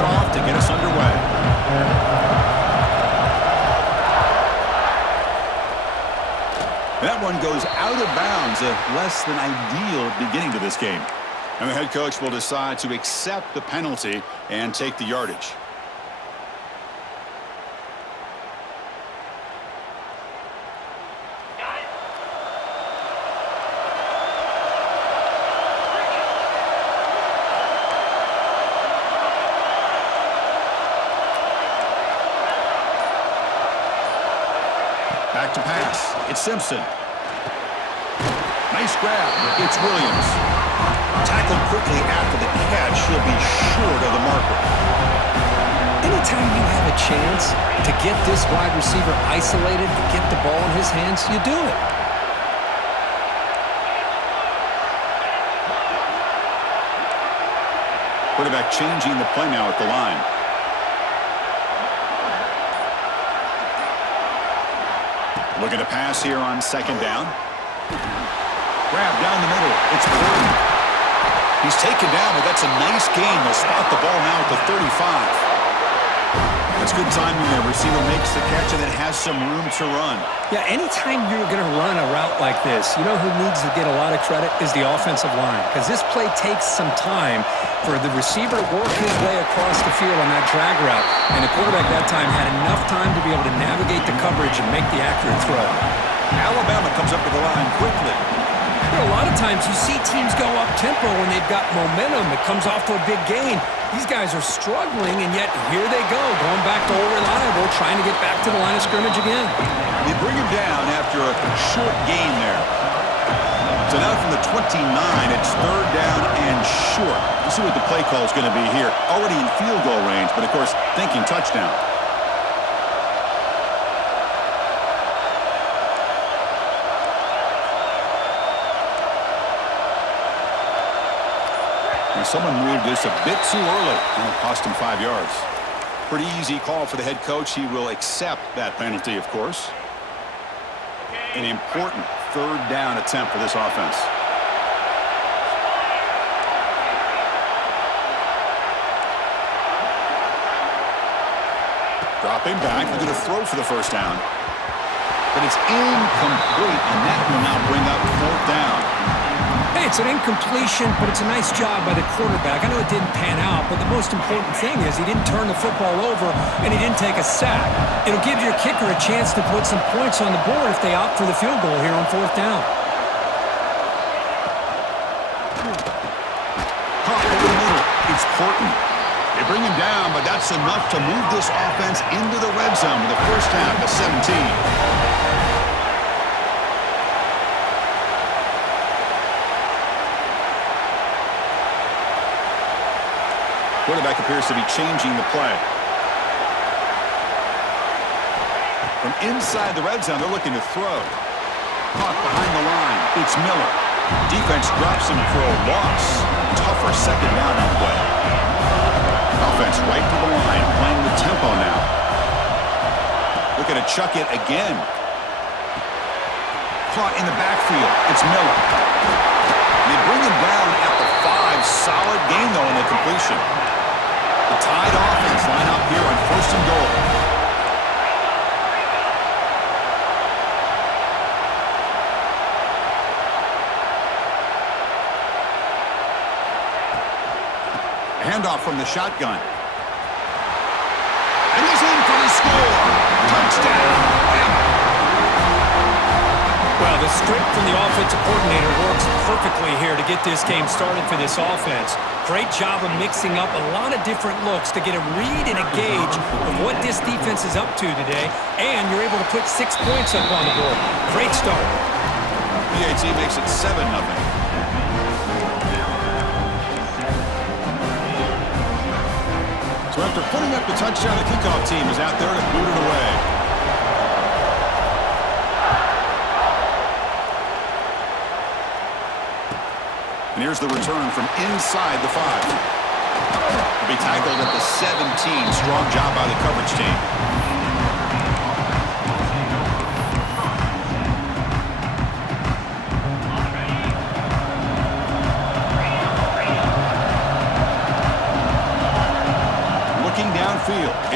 it off to get us underway. That one goes out of bounds. A less than ideal beginning to this game. And the head coach will decide to accept the penalty and take the yardage. Back to pass. It's Simpson. Nice grab. It's Williams. Tackled quickly after the catch. He'll be short of the marker. Anytime you have a chance to get this wide receiver isolated and get the ball in his hands, you do it. Quarterback changing the play now at the line. Looking to pass here on second down. Grab down the middle. It's Gordon. He's taken down, but that's a nice gain. They'll spot the ball now at the 35. That's good timing there. Receiver makes the catch and then has some room to run. Yeah, anytime you're going to run a route like this, you know who needs to get a lot of credit is the offensive line. Because this play takes some time for the receiver to work his way across the field on that drag route. And the quarterback that time had enough time to be able to navigate the coverage and make the accurate throw. Alabama comes up to the line quickly. You know, a lot of times you see teams go up-tempo when they've got momentum. It comes off to a big gain. These guys are struggling, and yet here they go, going back to old reliable, trying to get back to the line of scrimmage again. They bring him down after a short gain there. So now from the 29, it's third down and short. We'll see what the play call is going to be here. Already in field goal range, but of course, thinking touchdown. Someone moved this a bit too early, and it cost him 5 yards. Pretty easy call for the head coach. He will accept that penalty, of course. An important third down attempt for this offense. Dropping back, looking to throw for the first down. But it's incomplete, and that will now bring up fourth down. Hey, it's an incompletion, but it's a nice job by the quarterback. I know it didn't pan out, but the most important thing is he didn't turn the football over and he didn't take a sack. It'll give your kicker a chance to put some points on the board if they opt for the field goal here on fourth down. Caught over the middle. It's Porton. They bring him down, but that's enough to move this offense into the red zone with the first down to 17. Quarterback appears to be changing the play. From inside the red zone, they're looking to throw. Caught behind the line. It's Miller. Defense drops him for a loss. Tougher second down on the way. Offense right to the line, playing the tempo now. Looking to chuck it again. Caught in the backfield. It's Miller. They bring him down at the 5. Solid gain, though, in the completion. The Tide offense line up here on first and goal. Handoff from the shotgun. And he's in for the score. Touchdown. Well, the script from the offensive coordinator works perfectly here to get this game started for this offense. Great job of mixing up a lot of different looks to get a read and a gauge of what this defense is up to today, and you're able to put 6 points up on the board. Great start. PAT makes it 7-0. So after putting up the touchdown, the kickoff team is out there to boot it away. And here's the return from inside the 5. He'll be tackled at the 17. Strong job by the coverage team.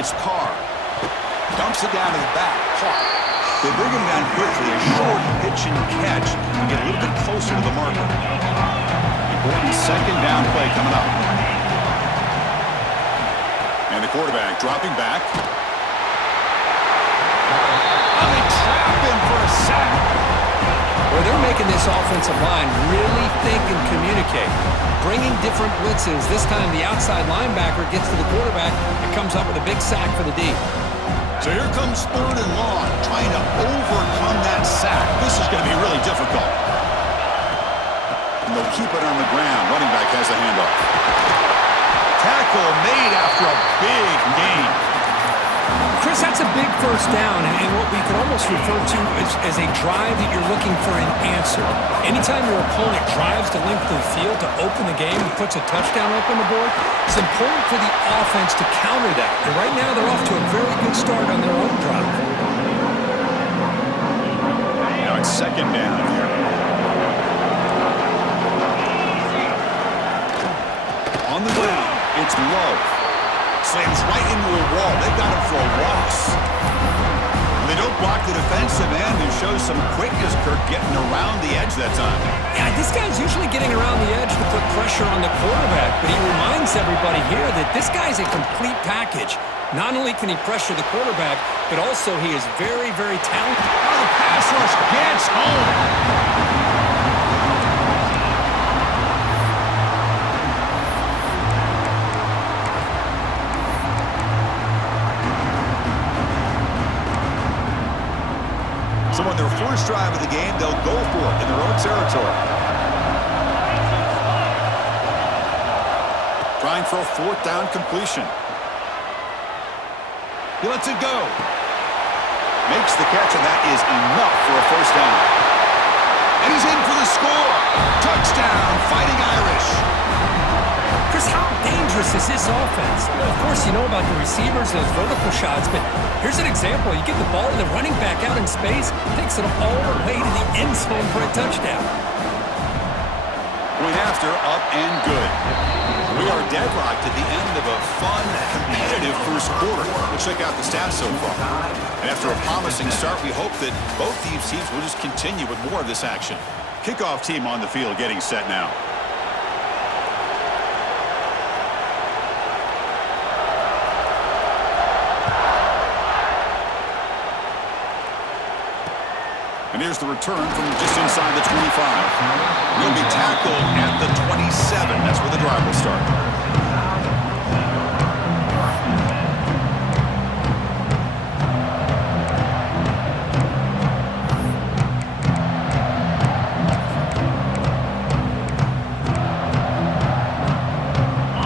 It's Carr. Dumps it down to the back. Carr. They bring him down quickly. A short pitch and catch to get a little bit closer to the marker. Important second down play coming up. And the quarterback dropping back. Oh, they trap him for a sack. Well, they're making this offensive line really think and communicate. Bringing different blitzes. This time the outside linebacker gets to the quarterback and comes up with a big sack for the D. So here comes 3rd and long, trying to overcome that sack. This is going to be really difficult. And they'll keep it on the ground. Running back has the handoff. Tackle made after a big gain. Chris, that's a big first down, and what we could almost refer to as a drive that you're looking for an answer. Anytime your opponent drives the length of the field to open the game and puts a touchdown up on the board, it's important for the offense to counter that. And right now, they're off to a very good start on their own drive. Now it's second down here. On the ground, it's Love. Slams right into a wall. They got him for a loss. And they don't block the defensive end, who shows some quickness, Kirk, getting around the edge that time. Yeah, this guy's usually getting around the edge to put pressure on the quarterback, but he reminds everybody here that this guy's a complete package. Not only can he pressure the quarterback, but also he is very, very talented. Oh, the pass rush gets home. So on their first drive of the game, they'll go for it in their own territory. Trying for a 4th down completion. He lets it go. Makes the catch, and that is enough for a first down. And he's in for the score. Touchdown, Fighting Irish. Chris, how dangerous is this offense? Of course, you know about the receivers, those vertical shots, but here's an example. You get the ball and the running back out in space, takes it all the way to the end zone for a touchdown. Point after, up and good. We are deadlocked at the end of a fun, competitive first quarter. Let's check out the stats so far. And after a promising start, we hope that both these teams will just continue with more of this action. Kickoff team on the field getting set now. And here's the return from just inside the 25. He'll be tackled at the 27. That's where the drive will start.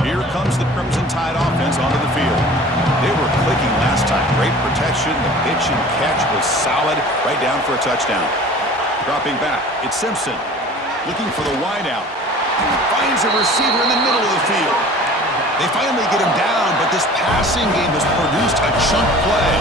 Here comes the Crimson Tide offense onto the field. They were clicking last time. Great protection. The pitch and catch was solid. Right down for a touchdown. Dropping back. It's Simpson. Looking for the wideout. Finds a receiver in the middle of the field. They finally get him down, but this passing game has produced a chunk play.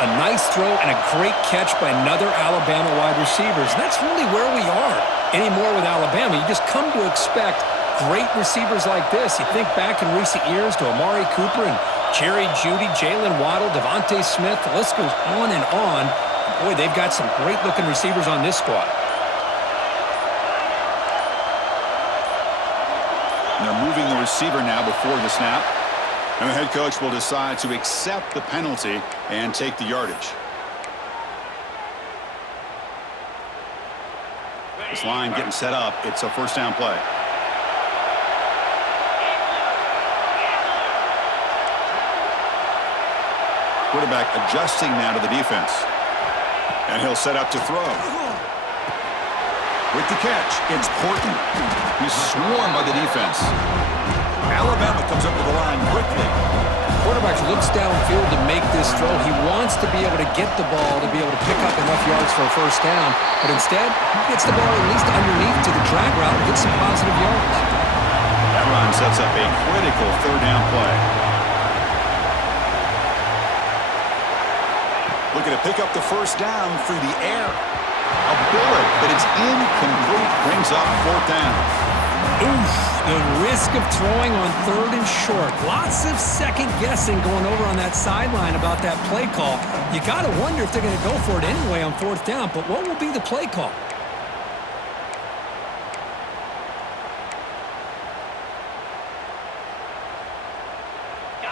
A nice throw and a great catch by another Alabama wide receivers. And that's really where we are anymore with Alabama. You just come to expect great receivers like this. You think back in recent years to Amari Cooper and Jerry Jeudy, Jalen Waddle, Devontae Smith. The list goes on and on. Boy, they've got some great-looking receivers on this squad. And they're moving the receiver now before the snap. And the head coach will decide to accept the penalty and take the yardage. This line getting set up. It's a first down play. Quarterback adjusting now to the defense. And he'll set up to throw. With the catch, it's Horton. He's swarmed by the defense. Alabama comes up with the line quickly. Quarterback looks downfield to make this throw. He wants to be able to get the ball to be able to pick up enough yards for a first down. But instead, he gets the ball at least underneath to the drag route and gets some positive yards. That run sets up a critical third down play. Looking to pick up the first down through the air. A bullet, but it's incomplete. Brings up fourth down. Oof, the risk of throwing on 3rd and short. Lots of second guessing going over on that sideline about that play call. You got to wonder if they're going to go for it anyway on 4th down, but what will be the play call?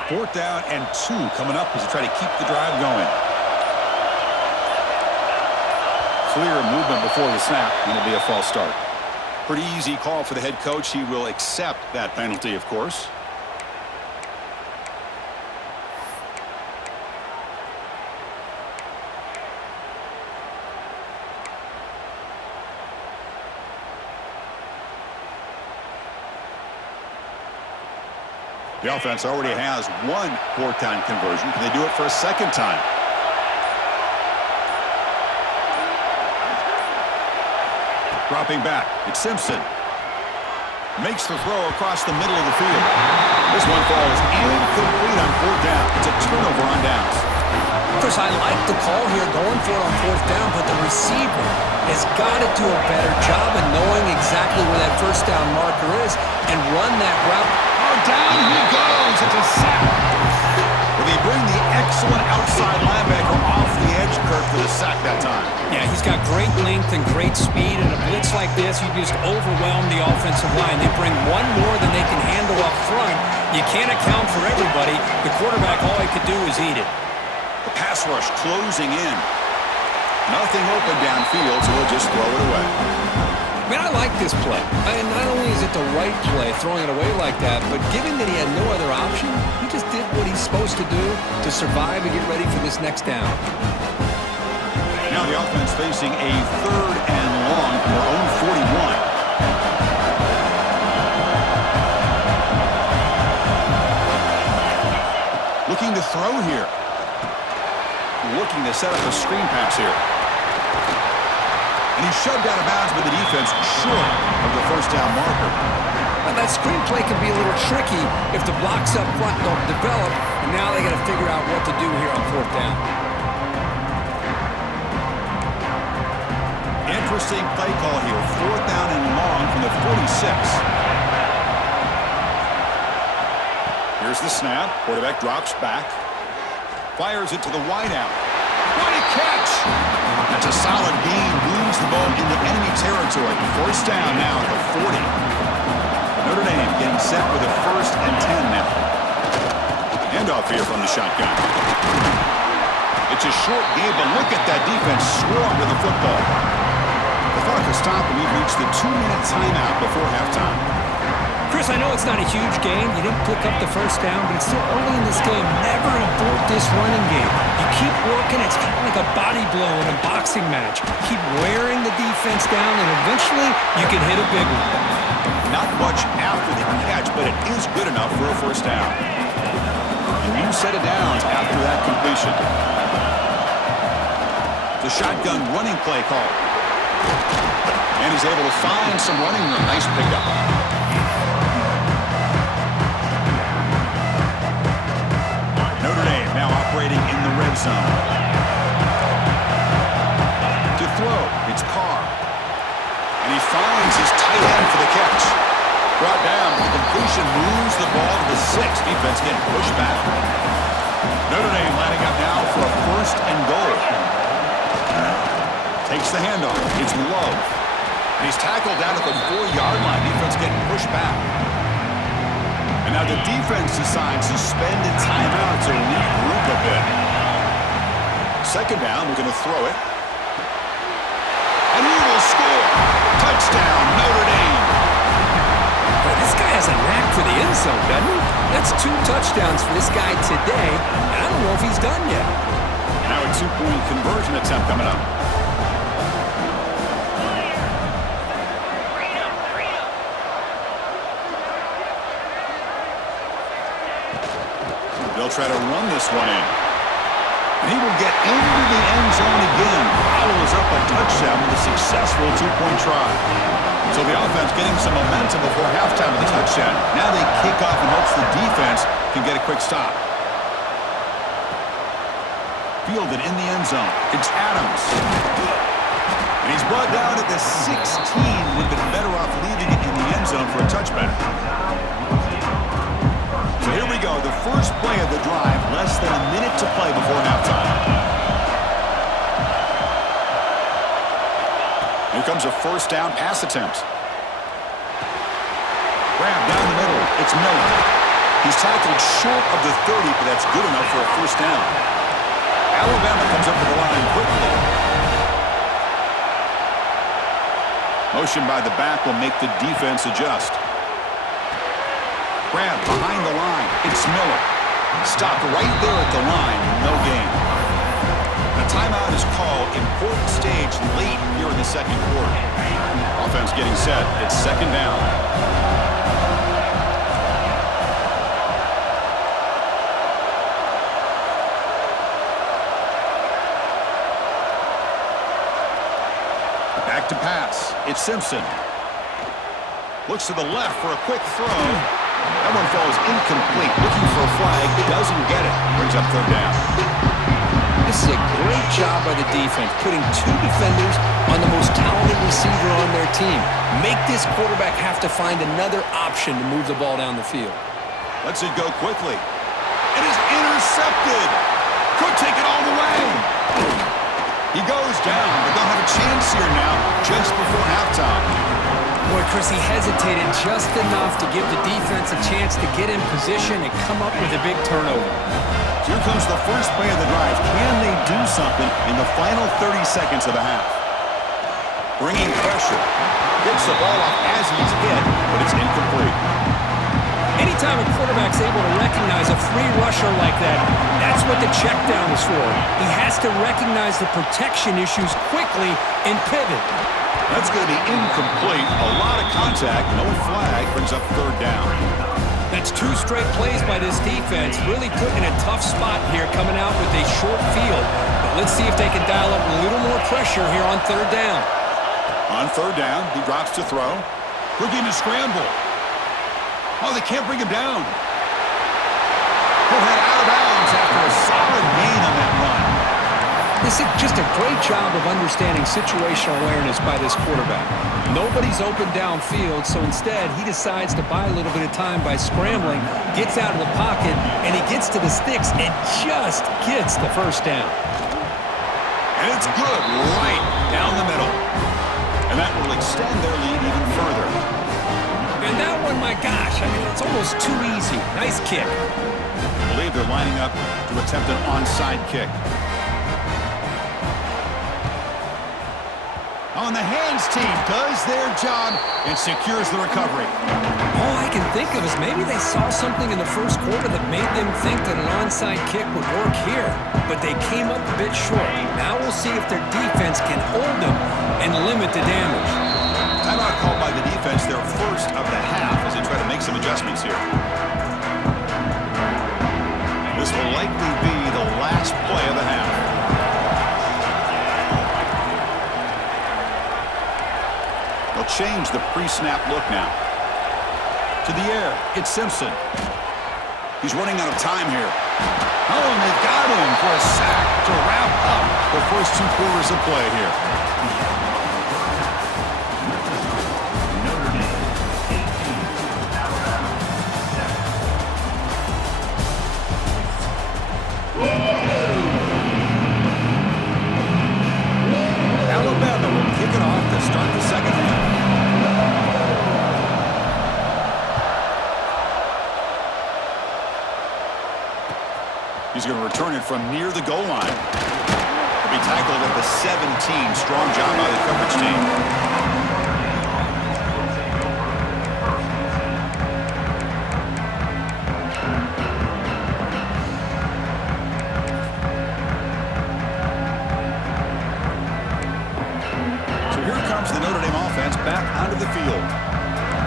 Fourth down and 2 coming up as they try to keep the drive going. Clear movement before the snap, and it'll be a false start. Pretty easy call for the head coach. He will accept that penalty, of course. The offense already has one 4th down conversion. Can they do it for a second time? Dropping back, it's Simpson. Makes the throw across the middle of the field. This one falls incomplete on 4th down. It's a turnover on downs. Chris, I like the call here going for it on 4th down, but the receiver has got to do a better job of knowing exactly where that 1st down marker is and run that route. Oh, down he goes. It's a sack. Well, they bring the excellent outside linebacker off the edge, Kirk, for the sack that time. Yeah, he's got great length and great speed, and a blitz like this, you just overwhelm the offensive line. They bring one more than they can handle up front. You can't account for everybody. The quarterback, all he could do is eat it. The pass rush closing in. Nothing open downfield, so we'll just throw it away. I mean, I like this play. And not only is it the right play, throwing it away like that, but given that he had no other option, he just did what he's supposed to do to survive and get ready for this next down. Now the offense facing a 3rd and long from their own 41. Looking to throw here. Looking to set up a screen pass here. And he's shoved out of bounds with the defense short of the 1st down marker. Well, that screen play can be a little tricky if the blocks up front don't develop, and now they got to figure out what to do here on 4th down. Interesting play call here. 4th down and long from the 46. Here's the snap. Quarterback drops back. Fires it to the wideout. What a catch! That's a solid gain. Moves the ball into enemy territory. 1st down now at the 40. Notre Dame getting set with a 1st and 10 now. Handoff here from the shotgun. It's a short game, but look at that defense swarm with the football. The clock has stopped, and we've reached the 2-minute timeout before halftime. Chris, I know it's not a huge game. You didn't pick up the 1st down, but it's still early in this game. Never abort this running game. You keep working. It's kind of like a body blow in a boxing match. Keep wearing the defense down, and eventually you can hit a big one. Not much after the catch, but it is good enough for a 1st down. A new set of downs after that completion. The shotgun running play call. And he's able to find some running room. Nice pickup. Notre Dame now operating in the red zone. To throw, it's Carr. And he finds his tight end for the catch. Brought down, the completion moves the ball to the 6. Defense getting pushed back. Notre Dame lining up now for a 1st and goal. Takes the handoff. It's Love. And he's tackled down at the 4-yard line. Defense getting pushed back. And now the defense decides to spend a timeout to regroup a bit. 2nd down, we're going to throw it. And he will score. Touchdown, Notre Dame. Boy, this guy has a knack for the end zone, doesn't he? That's 2 touchdowns for this guy today, and I don't know if he's done yet. Now a 2-point conversion attempt coming up. They'll try to run this one in. And he will get into the end zone again. Follows up a touchdown with a successful 2-point try. So the offense getting some momentum before halftime with a touchdown. Now they kick off in hopes the defense can get a quick stop. Fielded in the end zone. It's Adams. And he's brought down at the 16. Would have been better off leaving it in the end zone for a touchback. So here we go, the first play of the drive, less than a minute to play before halftime. Here comes a first down pass attempt. Grab down the middle. It's Miller. He's tackled short of the 30, but that's good enough for a first down. Alabama comes up to the line quickly. Motion by the back will make the defense adjust. Grab behind the line. It's Miller. Stopped right there at the line. No gain. A timeout is called. Important stage late here in the second quarter. Offense getting set. It's second down. Back to pass. It's Simpson. Looks to the left for a quick throw. That one falls incomplete. Looking for a flag. Doesn't get it. Brings up third down. This is a great job by the defense, putting two defenders on the most talented receiver on their team. Make this quarterback have to find another option to move the ball down the field. Lets it go quickly. It is intercepted. Could take it all the way. He goes down, but they'll have a chance here now just before halftime. Boy, Chris, he hesitated just enough to give the defense a chance to get in position and come up with a big turnover. Here comes the first play of the drive. Can they do something in the final 30 seconds of the half? Bringing pressure. Gets the ball off as he's hit, but it's incomplete. Anytime a quarterback's able to recognize a free rusher like that, that's what the check down is for. He has to recognize the protection issues quickly and pivot. That's going to be incomplete. A lot of contact. No flag. Brings up third down. That's two straight plays by this defense. Really put in a tough spot here coming out with a short field. But let's see if they can dial up a little more pressure here on third down. On third down, he drops to throw. Looking to scramble. Oh, they can't bring him down. He'll head out of bounds after a solid gain on that run. This is just a great job of understanding situational awareness by this quarterback. Nobody's open downfield, so instead he decides to buy a little bit of time by scrambling, gets out of the pocket, and he gets to the sticks and just gets the first down. And it's good right down the middle. And that will extend their lead even further. And that one, my gosh, I mean, it's almost too easy. Nice kick. I believe they're lining up to attempt an onside kick. On the hands team does their job and secures the recovery. All I can think of is maybe they saw something in the first quarter that made them think that an onside kick would work here, but they came up a bit short. Now we'll see if their defense can hold them and limit the damage. Timeout called by the defense, their first of the half, as they try to make some adjustments here. This will likely be the last play of the half. They'll change the pre-snap look now. To the air, it's Simpson. He's running out of time here. Oh, and they've got him for a sack to wrap up the first 2 quarters of play here. Alabama will kick it off to start the second half. He's going to return it from near the goal line. He'll be tackled at the 17. Strong job by the coverage team. Back onto the field.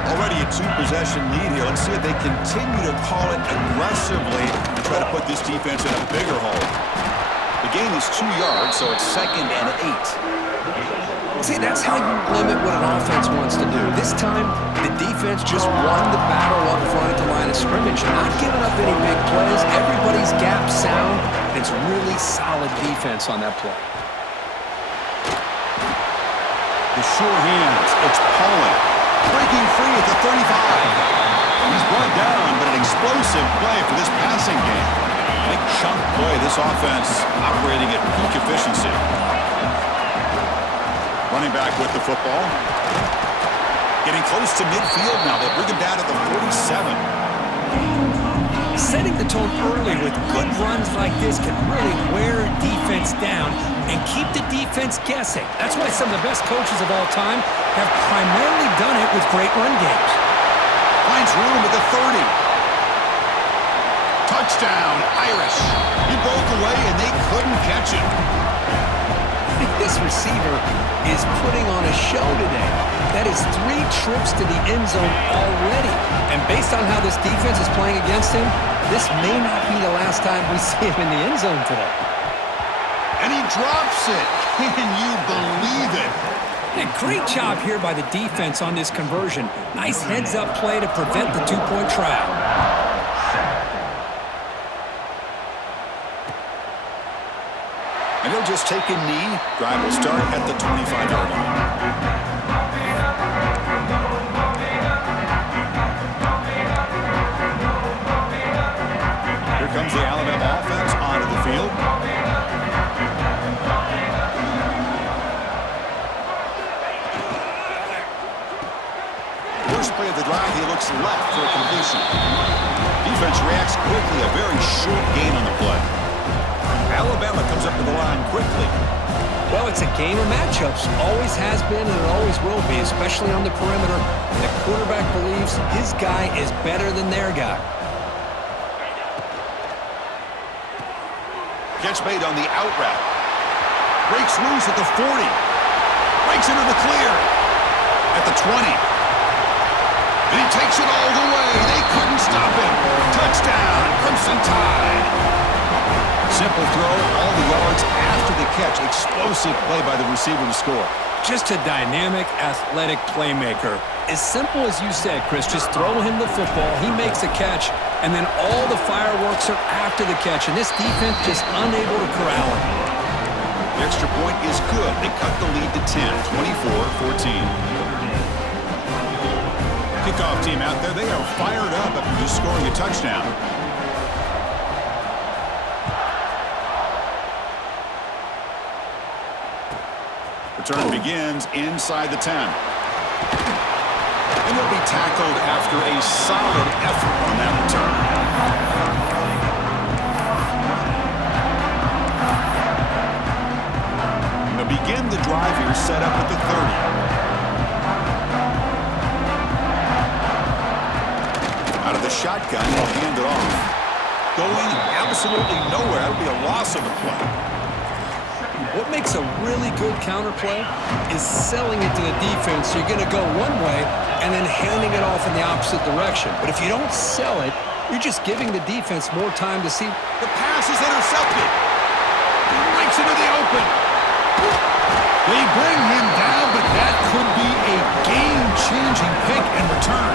Already a 2-possession lead here. Let's see if they continue to call it aggressively and try to put this defense in a bigger hole. The gain is 2 yards, so it's 2nd and 8. See, that's how you limit what an offense wants to do. This time, the defense just won the battle up front at the line of scrimmage, not giving up any big plays. Everybody's gap sound. It's really solid defense on that play. sure hands. It's Pollard. Breaking free at the 35. He's brought down, but an explosive play for this passing game. Big chunk play, this offense operating at peak efficiency. Running back with the football. Getting close to midfield now. They'll bring him down to the 47. Setting the tone early with good runs like this can really wear defense down and keep the defense guessing. That's why some of the best coaches of all time have primarily done it with great run games. Finds room at the 30. Touchdown, Irish. He broke away and they couldn't catch him. This receiver is putting on a show today. That is 3 trips to the end zone already. And based on how this defense is playing against him, this may not be the last time we see him in the end zone today. And he drops it. Can you believe it? And great job here by the defense on this conversion. Nice heads-up play to prevent the 2-point try. And he'll just take a knee. Drive will start at the 25-yard line. Here comes the Alabama offense onto the field. First play of the drive, he looks left for a completion. Defense reacts quickly, a very short gain on the play. Alabama comes up to the line quickly. Well, it's a game of matchups. Always has been and it always will be, especially on the perimeter. And the quarterback believes his guy is better than their guy. Catch made on the out route. Breaks loose at the 40. Breaks into the clear. At the 20. And he takes it all the way. They couldn't stop him. Touchdown, Crimson Tide. Simple throw, all the yards after the catch. Explosive play by the receiver to score. Just a dynamic, athletic playmaker. As simple as you said, Chris, just throw him the football, he makes a catch, and then all the fireworks are after the catch, and this defense just unable to corral him. The extra point is good. They cut the lead to 10, 24-14. Kickoff team out there, they are fired up after just scoring a touchdown. Return begins inside the 10. And they'll be tackled after a solid effort on that return. And they'll begin the drive here, set up at the 30. Out of the shotgun, he'll hand it off. Going absolutely nowhere. That would be a loss of the play. What makes a really good counterplay is selling it to the defense. So you're going to go one way and then handing it off in the opposite direction. But if you don't sell it, you're just giving the defense more time to see. The pass is intercepted. Breaks into the open. They bring him down, but that could be a game-changing pick and return.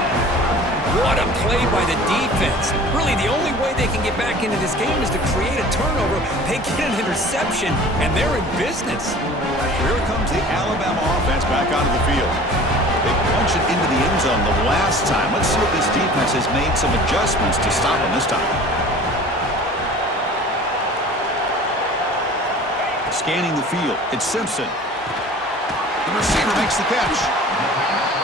What a play by the defense. Really, the only way they can get back into this game is to create a turnover. They get an interception, and they're in business. Here comes the Alabama offense back onto the field. They punched it into the end zone the last time. Let's see if this defense has made some adjustments to stop them this time. Scanning the field, it's Simpson. The receiver makes the catch.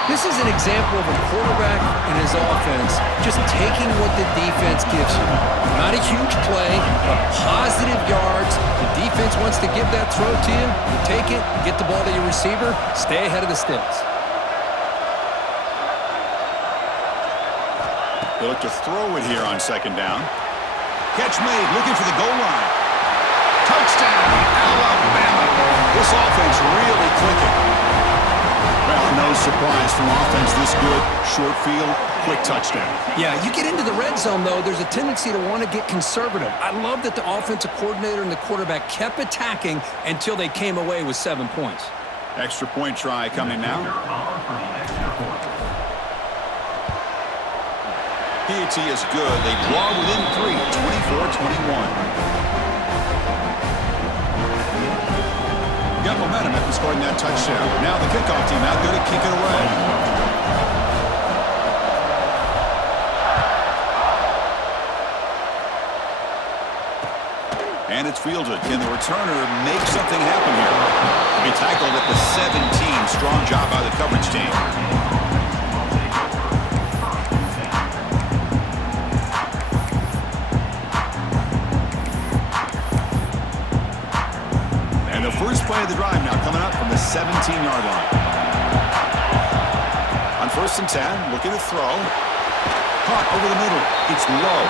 This is an example of a quarterback and his offense just taking what the defense gives you. Not a huge play, but positive yards. The defense wants to give that throw to you. You take it, get the ball to your receiver, stay ahead of the sticks. They look to throw it here on second down. Catch made, looking for the goal line. Touchdown, Alabama. This offense really clicking. Well, no surprise from offense this good. Short field, quick touchdown. Yeah, you get into the red zone, though, there's a tendency to want to get conservative. I love that the offensive coordinator and the quarterback kept attacking until they came away with 7 points. Extra point try coming now. PAT is good. They draw within 3, 24-21. got momentum after scoring that touchdown. Now the kickoff team out there to kick it away. And it's fielded. Can the returner make something happen here? He tackled at the 17. Strong job by the coverage team. And the first play of the drive now coming up from the 17-yard line. On 1st and 10, looking to throw. Caught over the middle. It's low.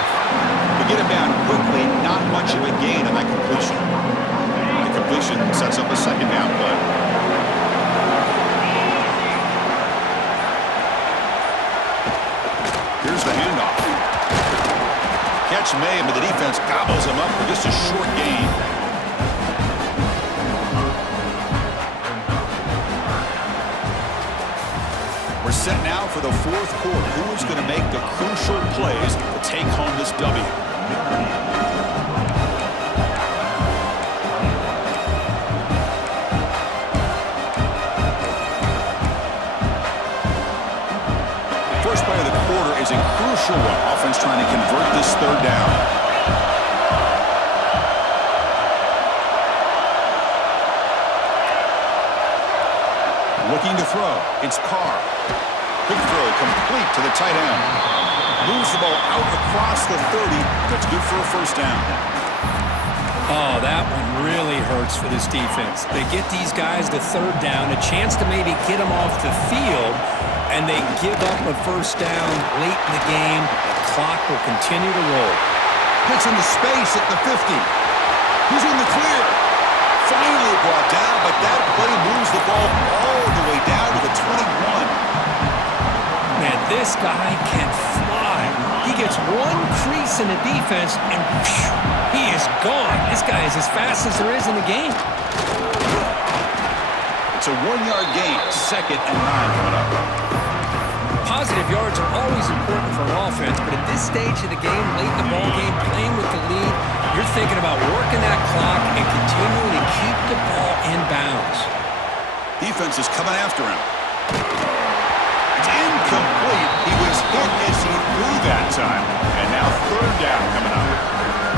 To get him down quickly, not much of a gain on that completion. That completion sets up a 2nd down play. Here's the handoff. Catch made, but the defense gobbles him up for just a short gain. We're set now for the 4th quarter. Who is going to make the crucial plays to take home this W? First play of the quarter is a crucial one. Offense trying to convert this 3rd down. Looking to throw. It's Carr. Quick throw complete to the tight end. Moves the ball out across the 30. That's good for a 1st down. Oh, that one really hurts for this defense. They get these guys the 3rd down, a chance to maybe get them off the field, and they give up a 1st down late in the game. The clock will continue to roll. Gets into space at the 50. He's in the clear. Finally brought down, but that play moves the ball all the way down to the 21. Man, this guy can fly. He gets one crease in the defense, and whew, he is gone. This guy is as fast as there is in the game. It's a 1-yard gain. 2nd and 9 coming up. Positive yards are always important for an offense, but at this stage of the game, late in the ball game, playing with the lead, you're thinking about working that clock and continuing to keep the ball in bounds. Defense is coming after him. It's incomplete. He was hit as he threw that time. And now 3rd down coming up.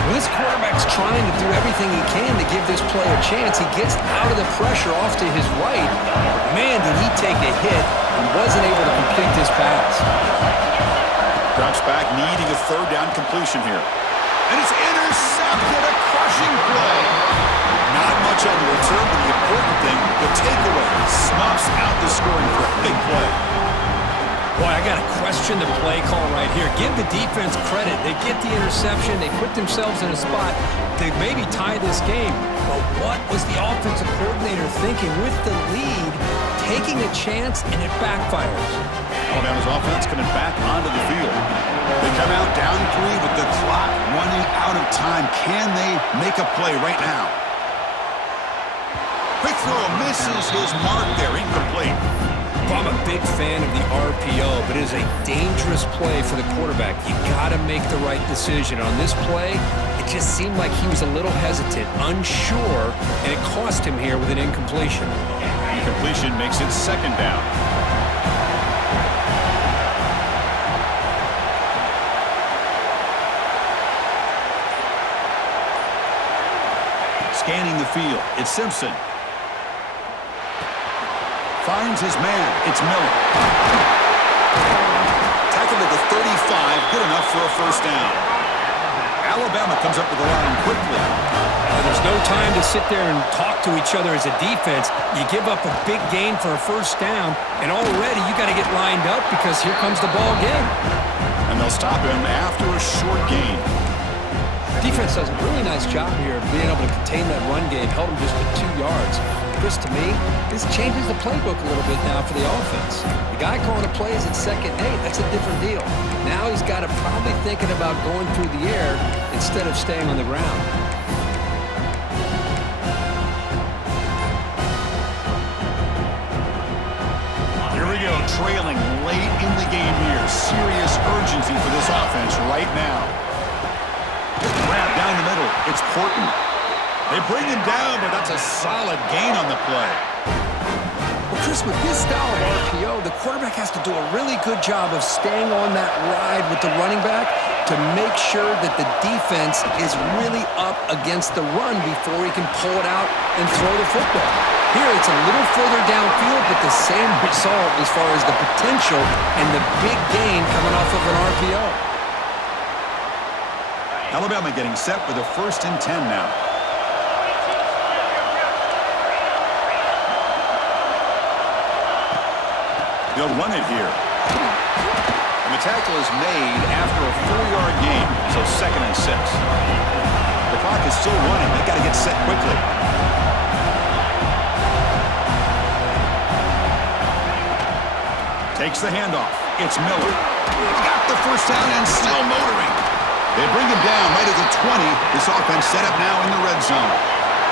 Well, this quarterback's trying to do everything he can to give this play a chance. He gets out of the pressure off to his right. But man, did he take a hit and wasn't able to complete this pass. Drops back, needing a 3rd down completion here. And it's intercepted, a crushing play. Not much on the return, but the important thing, the takeaway, snuffs out the scoring for a big play. Boy, I got to question the play call right here. Give the defense credit. They get the interception. They put themselves in a spot to maybe tie this game. But what was the offensive coordinator thinking with the lead, taking a chance, and it backfires? Alabama's offense coming back onto the field. They come out down 3 with the clock running out of time. Can they make a play right now? Quick throw misses his mark there, incomplete. I'm a big fan of the RPO, but it is a dangerous play for the quarterback. You got to make the right decision. On this play, it just seemed like he was a little hesitant, unsure, and it cost him here with an incompletion. Incompletion makes it 2nd down. Scanning the field, it's Simpson. Finds his man. It's Miller. Tackled at the 35. Good enough for a 1st down. Alabama comes up with the line quickly. Well, there's no time to sit there and talk to each other as a defense. You give up a big gain for a 1st down, and already you got to get lined up because here comes the ball again. And they'll stop him after a short gain. Defense does a really nice job here of being able to contain that run game, held him just to 2 yards. Chris, to me, this changes the playbook a little bit now for the offense. The guy calling the plays at 2nd and 8, that's a different deal. Now he's got to probably thinking about going through the air instead of staying on the ground. Here we go, trailing late in the game here. Serious urgency for this offense right now. Grab down the middle. It's Porton. They bring him down, but that's a solid gain on the play. Well, Chris, with this style of RPO, the quarterback has to do a really good job of staying on that ride with the running back to make sure that the defense is really up against the run before he can pull it out and throw the football. Here, it's a little further downfield, but the same result as far as the potential and the big gain coming off of an RPO. Alabama getting set for the 1st and 10 now. They'll run it here. And the tackle is made after a 4-yard gain, so 2nd and 6. The clock is still running. They've got to get set quickly. Takes the handoff. It's Miller. He's got the first down and still motoring. They bring him down right at the 20. This offense set up now in the red zone.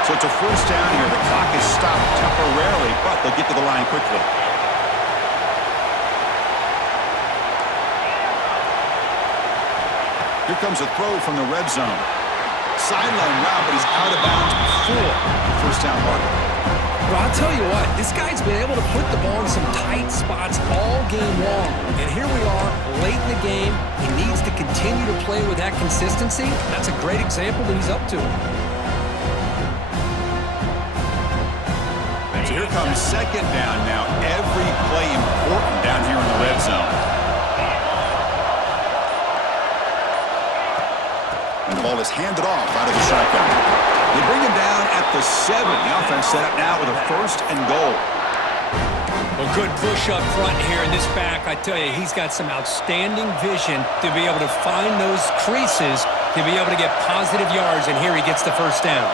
So it's a 1st down here. The clock is stopped temporarily, but they'll get to the line quickly. Here comes a throw from the red zone. Sideline route, but he's out of bounds before the 1st down marker. Well, I'll tell you what, this guy's been able to put the ball in some tight spots all game long. And here we are, late in the game. He needs to continue to play with that consistency. That's a great example that he's up to it. So here comes 2nd down now. Every play important down here in the red zone. And the ball is handed off out of the shotgun. They bring him down at the 7. The offense set up now with a 1st and goal. Well, good push up front here in this back. I tell you, he's got some outstanding vision to be able to find those creases, to be able to get positive yards, and here he gets the 1st down.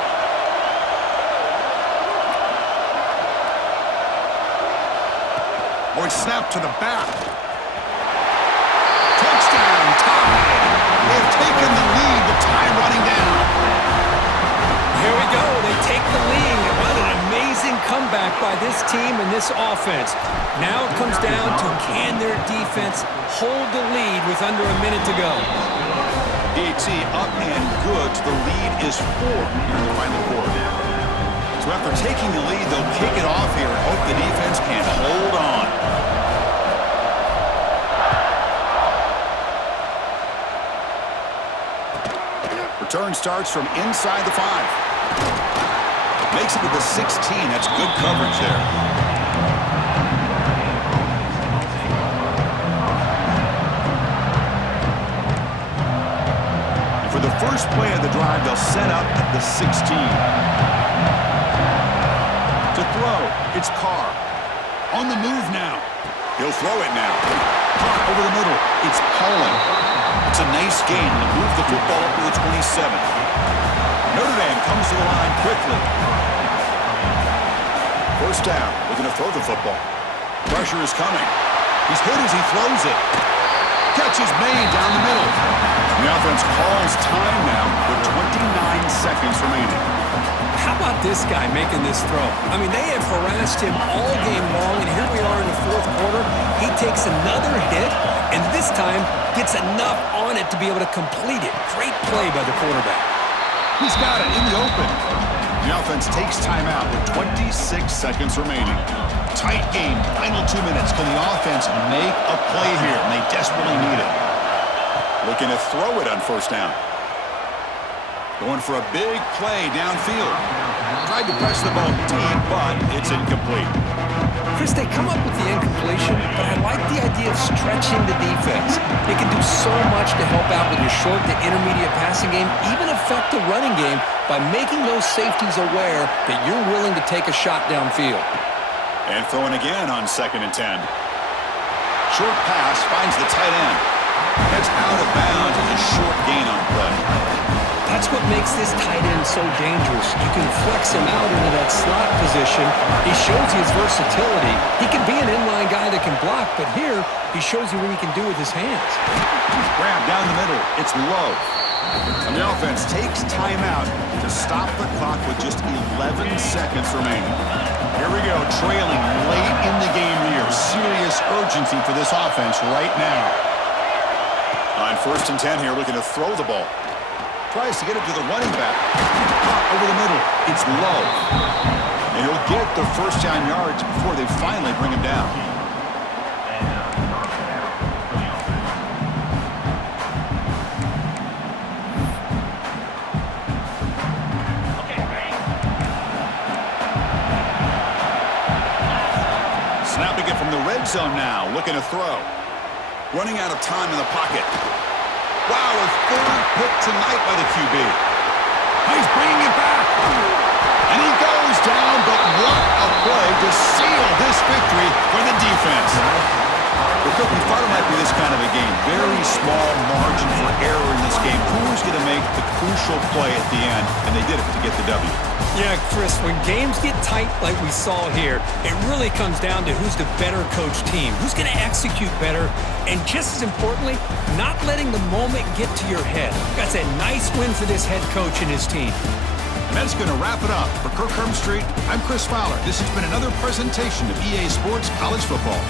Boy, snap to the back. Touchdown, tie. They have taken the lead, but time running down. Here we go. They take the lead. What an amazing comeback by this team and this offense. Now it comes down to can their defense hold the lead with under a minute to go. DT up and good. The lead is 4 here in the final quarter. So after taking the lead, they'll kick it off here and hope the defense can hold on. Return starts from inside the 5. Makes it to the 16. That's good coverage there. And for the first play of the drive, they'll set up at the 16. To throw, it's Carr. On the move now. He'll throw it now. Caught over the middle. It's Pollard. It's a nice gain. They'll move the football up to the 27. Notre Dame comes to the line quickly. 1st down. Looking to throw the football. Pressure is coming. He's hit as he throws it. Catch is made down the middle. The offense calls time now with 29 seconds remaining. How about this guy making this throw? I mean, they have harassed him all game long, and here we are in the 4th quarter. He takes another hit, and this time gets enough on it to be able to complete it. Great play by the quarterback. He's got it in the open. The offense takes timeout with 26 seconds remaining. Tight game, final 2 minutes. Can the offense make a play here? And they desperately need it. Looking to throw it on 1st down. Going for a big play downfield. Tried to press the ball deep, but it's incomplete. Chris, they come up with the incompletion, but I like the idea of stretching the defense. They can do so much to help out with your short to intermediate passing game, even affect the running game by making those safeties aware that you're willing to take a shot downfield. And throwing again on 2nd and 10. Short pass finds the tight end. Heads out of bounds with a short gain on play. That's what makes this tight end so dangerous. You can flex him out into that slot position. He shows his versatility. He can be an inline guy that can block, but here he shows you what he can do with his hands. Grab down the middle. It's low. And the offense takes timeout to stop the clock with just 11 seconds remaining. Here we go, trailing late in the game here. Serious urgency for this offense right now. On 1st and 10 here, looking to throw the ball. Tries to get it to the running back. Caught over the middle. It's low. And he'll get the first down yards before they finally bring him down. Snapping it from the red zone now, looking to throw. Running out of time in the pocket. Wow, a third pick tonight by the QB. He's bringing it back. And he goes down, but what a play to seal this victory for the defense. We thought it might be this kind of a game. Very small margin for error in this game. Who's going to make the crucial play at the end? And they did it to get the W. Yeah, Chris, when games get tight like we saw here, it really comes down to who's the better coach team, who's going to execute better, and just as importantly, not letting the moment get to your head. That's a nice win for this head coach and his team. And that's going to wrap it up. For Kirk Street, I'm Chris Fowler. This has been another presentation of EA Sports College Football.